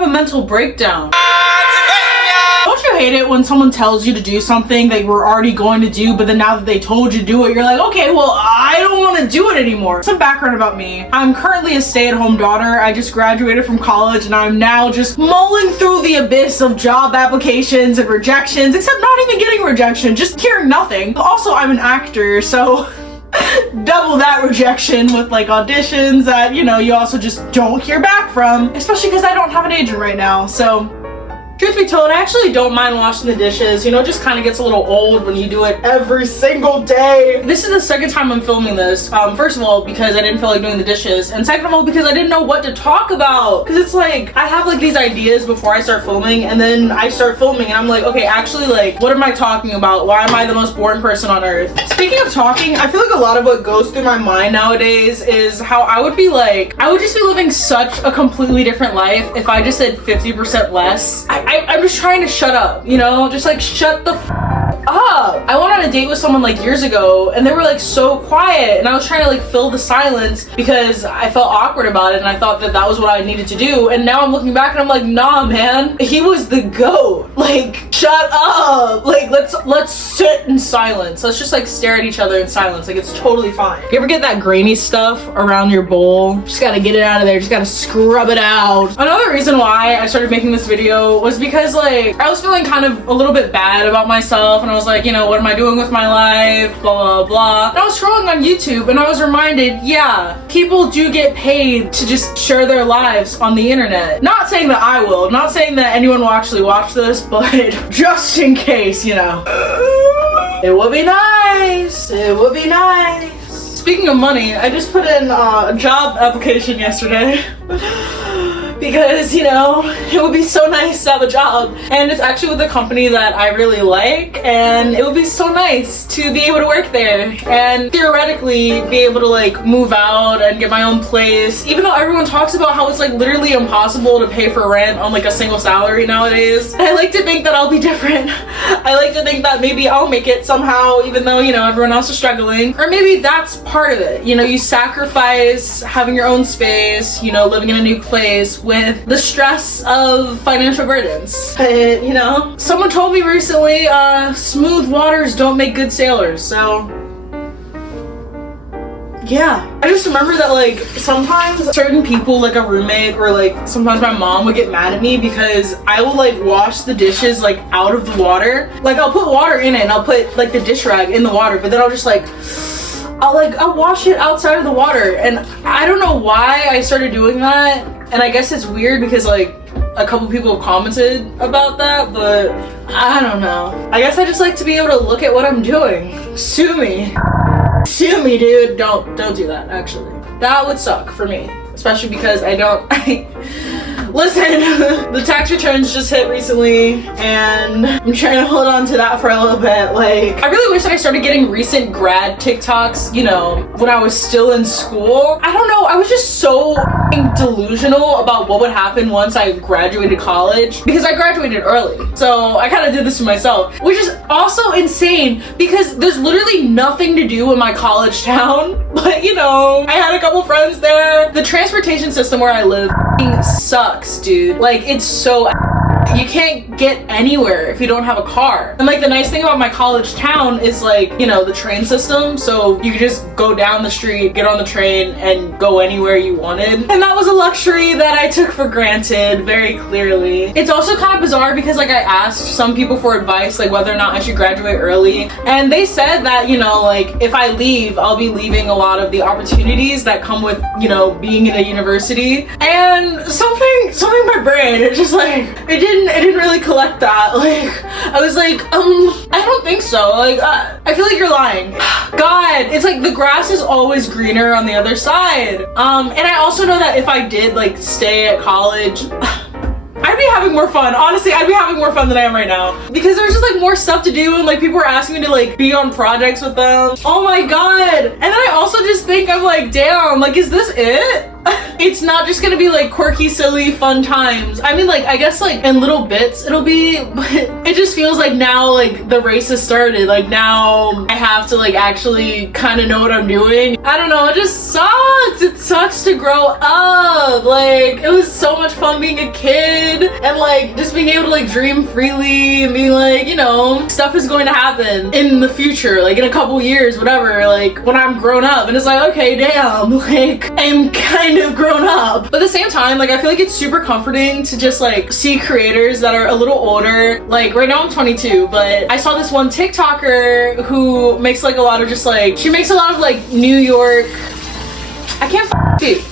have a mental breakdown. Don't you hate it when someone tells you to do something that you were already going to do, but then now that they told you to do it, you're like, okay, well, I don't want to do it anymore. Some background about me. I'm currently a stay-at-home daughter. I just graduated from college and I'm now just mulling through the abyss of job applications and rejections, except not even getting rejection, just hearing nothing. Also, I'm an actor, so double that rejection with like auditions that, you know, you also just don't hear back from, especially because I don't have an agent right now. So truth be told, I actually don't mind washing the dishes. You know, it just kind of gets a little old when you do it every single day. This is the second time I'm filming this. First of all, because I didn't feel like doing the dishes. And second of all, because I didn't know what to talk about. Because it's like, I have like these ideas before I start filming, and then I start filming and I'm like, okay, actually, like, what am I talking about? Why am I the most boring person on earth? Speaking of talking, I feel like a lot of what goes through my mind nowadays is how I would be like, I would just be living such a completely different life if I just said 50% less. I'm just trying to shut up, you know? Just like shut the up. I went on a date with someone like years ago and they were like so quiet, and I was trying to like fill the silence because I felt awkward about it and I thought that that was what I needed to do. And now I'm looking back and I'm like, nah, man, he was the GOAT. Like, shut up. Like, let's sit in silence. Let's just like stare at each other in silence. Like, it's totally fine. You ever get that grainy stuff around your bowl? Just gotta get it out of there. Just gotta scrub it out. Another reason why I started making this video was because like I was feeling kind of a little bit bad about myself, and I was like, you know, what am I doing with my life? Blah, blah, blah. And I was scrolling on YouTube and I was reminded, yeah, people do get paid to just share their lives on the internet. Not saying that I will, not saying that anyone will actually watch this, but just in case, you know. It would be nice. It would be nice. Speaking of money, I just put in a job application yesterday. Because, you know, it would be so nice to have a job. And it's actually with a company that I really like, and it would be so nice to be able to work there and theoretically be able to like move out and get my own place, even though everyone talks about how it's like literally impossible to pay for rent on like a single salary nowadays. I like to think that I'll be different. I like to think that maybe I'll make it somehow, even though, you know, everyone else is struggling. Or maybe that's part of it. You know, you sacrifice having your own space, you know, living in a new place with the stress of financial burdens. But, you know, someone told me recently, smooth waters don't make good sailors, so yeah. I just remember that like sometimes certain people, like a roommate or like sometimes my mom would get mad at me because I will like wash the dishes like out of the water. Like I'll put water in it and I'll put like the dish rag in the water, but then I'll just like I'll wash it outside of the water. And I don't know why I started doing that. And I guess it's weird because like a couple people have commented about that, but I don't know. I guess I just like to be able to look at what I'm doing. Sue me. Sue me, dude. Don't do that, actually. That would suck for me. Especially because listen, the tax returns just hit recently and I'm trying to hold on to that for a little bit. Like, I really wish that I started getting recent grad TikToks, you know, when I was still in school. I don't know, I was just so delusional about what would happen once I graduated college, because I graduated early. So I kind of did this to myself, which is also insane because there's literally nothing to do in my college town. But you know, I had a couple friends there. The transportation system where I live sucks, dude. Like, it's so you can't get anywhere if you don't have a car. And like the nice thing about my college town is like, you know, the train system, so you could just go down the street, get on the train and go anywhere you wanted. And that was a luxury that I took for granted very clearly. It's also kind of bizarre because like I asked some people for advice, like whether or not I should graduate early, and they said that, you know, like if I leave, I'll be leaving a lot of the opportunities that come with, you know, being in a university. And something in my brain, it just like it didn't really collect that. Like I was like, I don't think so. Like I feel like you're lying. God, it's like the grass is always greener on the other side. And I also know that if I did like stay at college, I'd be having more fun. Honestly, I'd be having more fun than I am right now because there's just like more stuff to do and like people were asking me to like be on projects with them. Oh my God. And then I also just think I'm like, damn, like, is this it? It's not just gonna be like quirky, silly, fun times. I mean, like, I guess like in little bits it'll be, but it just feels like now like the race has started. Like now I have to like actually kind of know what I'm doing. I don't know, it just sucks. It sucks to grow up. Like, it was so much fun being a kid and like just being able to like dream freely and being like, you know, stuff is going to happen in the future, like in a couple years, whatever, like when I'm grown up. And it's like, okay, damn, like I'm kind of grown up. But at the same time, like I feel like it's super comforting to just like see creators that are a little older. Like right now I'm 22, but I saw this one TikToker who makes like a lot of just like, she makes a lot of like New York, I can't see.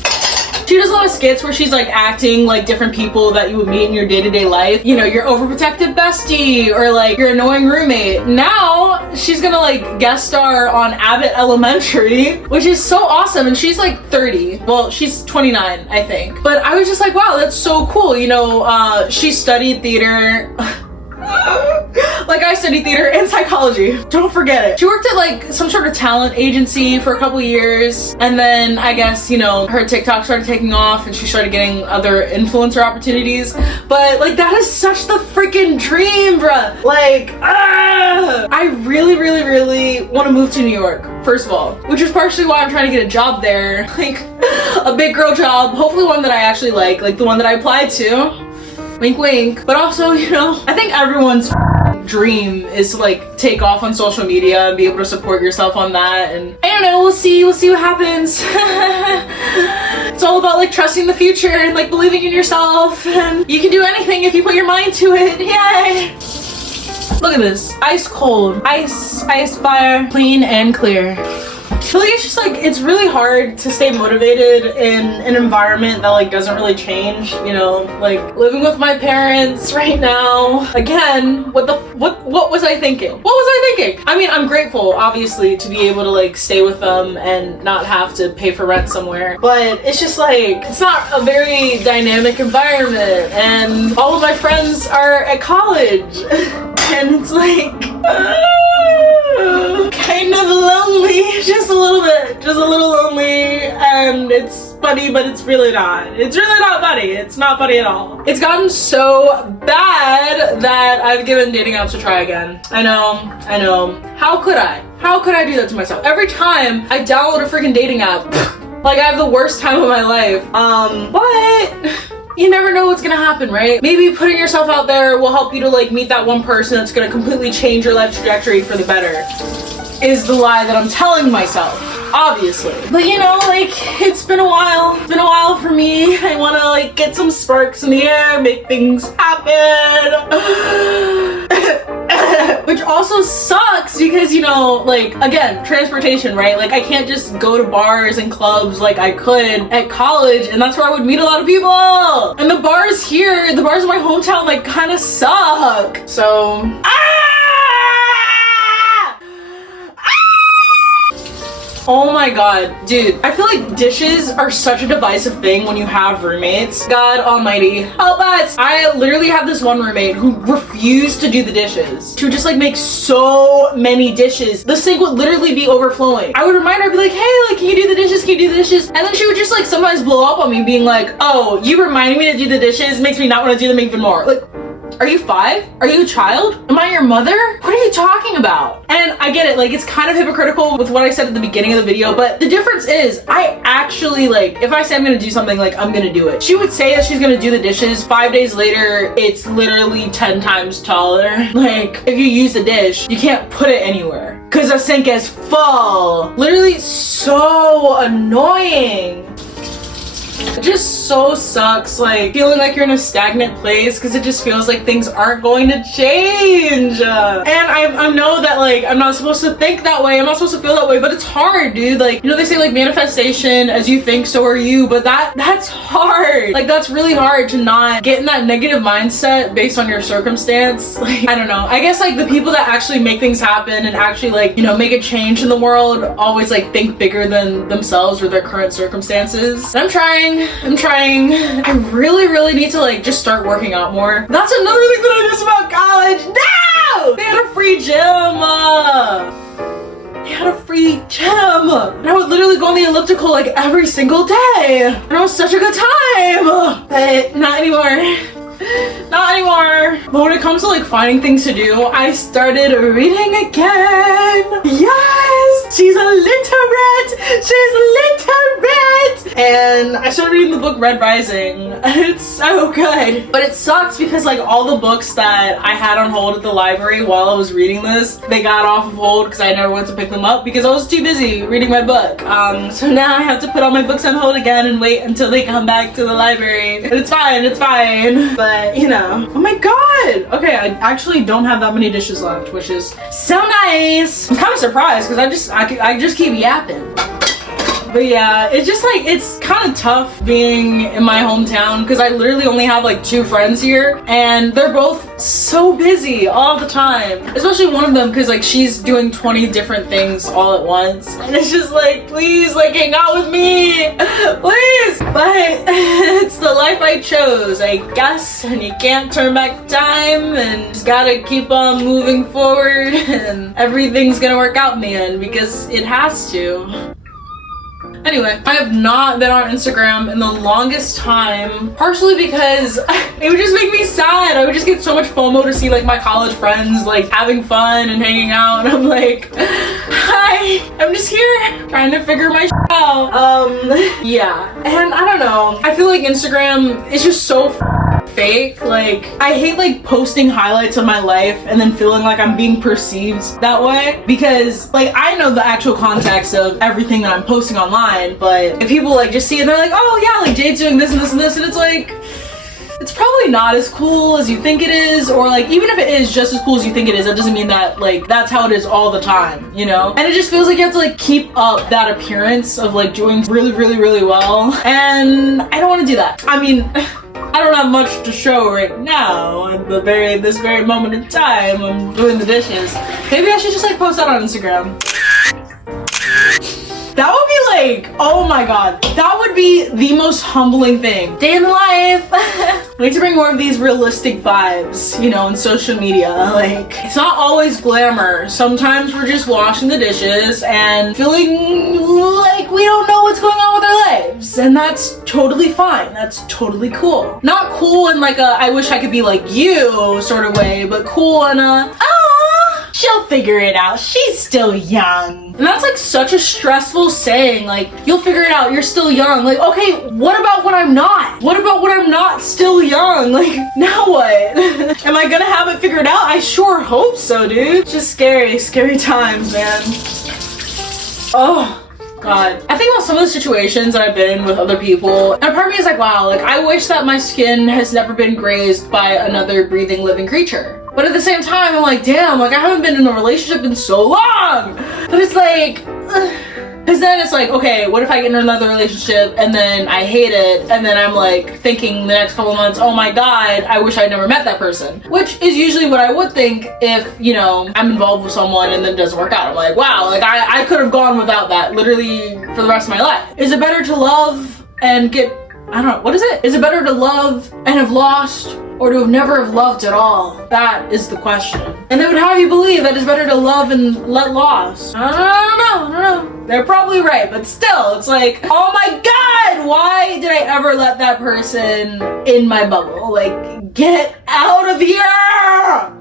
She does a lot of skits where she's like acting like different people that you would meet in your day-to-day life. You know, your overprotective bestie or like your annoying roommate. Now she's gonna like guest star on Abbott Elementary, which is so awesome. And she's like 30. Well, she's 29, I think. But I was just like, wow, that's so cool. You know, she studied theater. Like I studied theater and psychology. Don't forget it. She worked at like some sort of talent agency for a couple years, and then I guess, you know, her TikTok started taking off and she started getting other influencer opportunities. But like that is such the freaking dream, bruh. Like, I really, really, really want to move to New York, first of all, which is partially why I'm trying to get a job there. Like a big girl job, hopefully one that I actually like the one that I applied to. Wink wink. But also, you know, I think everyone's dream is to like take off on social media and be able to support yourself on that. And I don't know, we'll see what happens. It's all about like trusting the future and like believing in yourself, and you can do anything if you put your mind to it. Yay! Look at this, ice cold, ice fire, clean and clear. I feel like it's just like, it's really hard to stay motivated in an environment that like doesn't really change, you know, like living with my parents right now. Again, what was I thinking? What was I thinking? I mean, I'm grateful obviously to be able to like stay with them and not have to pay for rent somewhere, but it's just like, it's not a very dynamic environment, and all of my friends are at college and it's like kind of lonely, just a little bit, just a little lonely, and it's funny, but it's really not. It's really not funny. It's not funny at all. It's gotten so bad that I've given dating apps a try again. I know. How could I? How could I do that to myself? Every time I download a freaking dating app, like I have the worst time of my life. But you never know what's gonna happen, right? Maybe putting yourself out there will help you to like meet that one person that's gonna completely change your life trajectory for the better, is the lie that I'm telling myself, obviously. But you know, like, it's been a while. It's been a while for me. I wanna like get some sparks in the air, make things happen. Which also sucks because, you know, like, again, transportation, right? Like, I can't just go to bars and clubs like I could at college, and that's where I would meet a lot of people. And the bars here, the bars in my hometown, like, kind of suck. So, oh my god, dude. I feel like dishes are such a divisive thing when you have roommates. God almighty, help us. I literally have this one roommate who refused to do the dishes. She would just like make so many dishes. The sink would literally be overflowing. I would remind her, I'd be like, hey, like, can you do the dishes? Can you do the dishes? And then she would just like sometimes blow up on me being like, oh, you reminding me to do the dishes makes me not want to do them even more. Like, are you 5? Are you a child? Am I your mother? What are you talking about? And I get it, like, it's kind of hypocritical with what I said at the beginning of the video, but the difference is I actually, like, if I say I'm gonna do something, like, I'm gonna do it. She would say that she's gonna do the dishes. 5 days later, it's literally 10 times taller. Like, if you use the dish, you can't put it anywhere because the sink is full. Literally so annoying. It just so sucks, like, feeling like you're in a stagnant place because it just feels like things aren't going to change. And I know that, like, I'm not supposed to think that way, I'm not supposed to feel that way, but it's hard, dude. Like, you know, they say, like, manifestation, as you think, so are you, but that's hard. Like, that's really hard to not get in that negative mindset based on your circumstance. Like, I don't know. I guess, like, the people that actually make things happen and actually, like, you know, make a change in the world always, like, think bigger than themselves or their current circumstances. And I'm trying. I really need to like just start working out more. That's another thing that I miss about college. No! They had a free gym. had a free gym. And I would literally go on the elliptical like every single day. And it was such a good time. But not anymore. Not anymore. But when it comes to like finding things to do, I started reading again. Yes! She's illiterate! She's literate! And I started reading the book Red Rising. It's so good. But it sucks because like all the books that I had on hold at the library while I was reading this, they got off of hold because I never went to pick them up because I was too busy reading my book. So now I have to put all my books on hold again and wait until they come back to the library. But it's fine, it's fine. But you know, oh my god. Okay, I actually don't have that many dishes left, which is so nice. I'm kind of surprised because I just keep yapping. But yeah, it's just like, it's kind of tough being in my hometown because I literally only have like 2 friends here and they're both so busy all the time. Especially one of them because like she's doing 20 different things all at once. And it's just like, please, like hang out with me, please. But it's the life I chose, I guess, and you can't turn back time and just gotta keep on moving forward and everything's gonna work out in the end because it has to. Anyway, I have not been on Instagram in the longest time, partially because it would just make me sad. I would just get so much FOMO to see like my college friends like having fun and hanging out, and I'm like, hi, I'm just here trying to figure my shit out. Yeah, and I don't know. I feel like Instagram is just so fake. Like, I hate like posting highlights of my life and then feeling like I'm being perceived that way because like I know the actual context of everything that I'm posting online, but if people like just see it and they're like, oh yeah, like Jade's doing this and this and this, and it's like, it's probably not as cool as you think it is, or like even if it is just as cool as you think it is, that doesn't mean that like that's how it is all the time, you know? And it just feels like you have to like keep up that appearance of like doing really, really, really well, and I don't want to do that. I mean, I don't have much to show right now at this very moment in time. I'm doing the dishes. Maybe I should just like post that on Instagram. That would be like, oh my god, that would be the most humbling thing. Day in the life. We need to bring more of these realistic vibes, you know, in social media. Like, it's not always glamour. Sometimes we're just washing the dishes and feeling like we don't know what's going on with our lives. And that's totally fine. That's totally cool. Not cool in like a, I wish I could be like you sort of way, but cool in a, she'll figure it out. She's still young. And that's like such a stressful saying. Like, you'll figure it out. You're still young. Like, okay, what about when I'm not? What about when I'm not still young? Like, now what? Am I gonna have it figured out? I sure hope so, dude. Just scary, scary times, man. Oh. God. I think about some of the situations that I've been in with other people, and part of me is like, wow, like I wish that my skin has never been grazed by another breathing, living creature. But at the same time, I'm like, damn, like I haven't been in a relationship in so long. But it's like, because then it's like, okay, what if I get in another relationship and then I hate it, and then I'm like thinking the next couple of months, oh my god, I wish I'd never met that person. Which is usually what I would think if, you know, I'm involved with someone and then it doesn't work out. I'm like, wow, like I could have gone without that literally for the rest of my life. Is it better to love and get, I don't know, what is it? Is it better to love and have lost, or to have never have loved at all? That is the question. And they would have you believe that it's better to love and let lost. I don't know. They're probably right, but still, it's like, oh my god, why did I ever let that person in my bubble? Like, get out of here!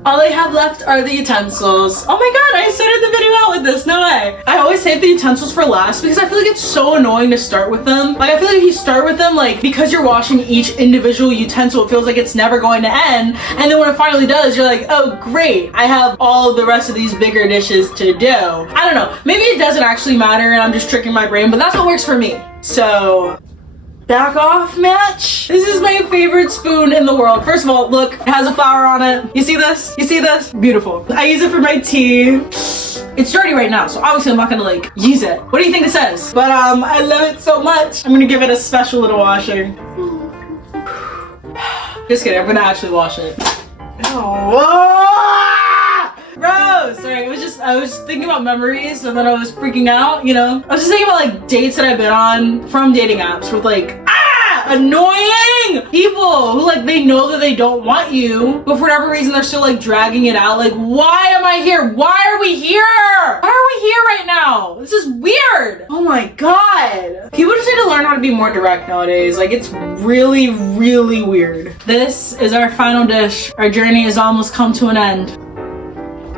All I have left are the utensils. Oh my god, I started the video out with this, no way. I always save the utensils for last because I feel like it's so annoying to start with them. Like, I feel like if you start with them, like, because you're washing each individual utensil, it feels like it's never going to end. And then when it finally does, you're like, oh great, I have all of the rest of these bigger dishes to do. I don't know, maybe it doesn't actually matter and I'm just tricking my brain, but that's what works for me. So, back off, match. This is my favorite spoon in the world. First of all, look, it has a flower on it. You see this? You see this? Beautiful. I use it for my tea. It's dirty right now, so obviously I'm not gonna like use it. What do you think it says? But I love it so much. I'm gonna give it a special little washing. Just kidding, I'm gonna actually wash it. Oh. Bro, sorry, I was thinking about memories and then I was freaking out, you know? I was just thinking about like dates that I've been on from dating apps with like, Annoying people who like, they know that they don't want you, but for whatever reason, they're still like dragging it out. Like, why am I here? Why are we here? Why are we here right now? This is weird. Oh my God. People just need to learn how to be more direct nowadays. Like, it's really, really weird. This is our final dish. Our journey has almost come to an end.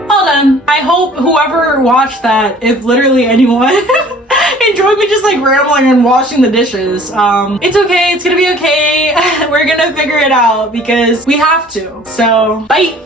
Well done. I hope whoever watched that, if literally anyone, enjoyed me just like rambling and washing the dishes. It's okay. It's gonna be okay. We're gonna figure it out because we have to. So, bye.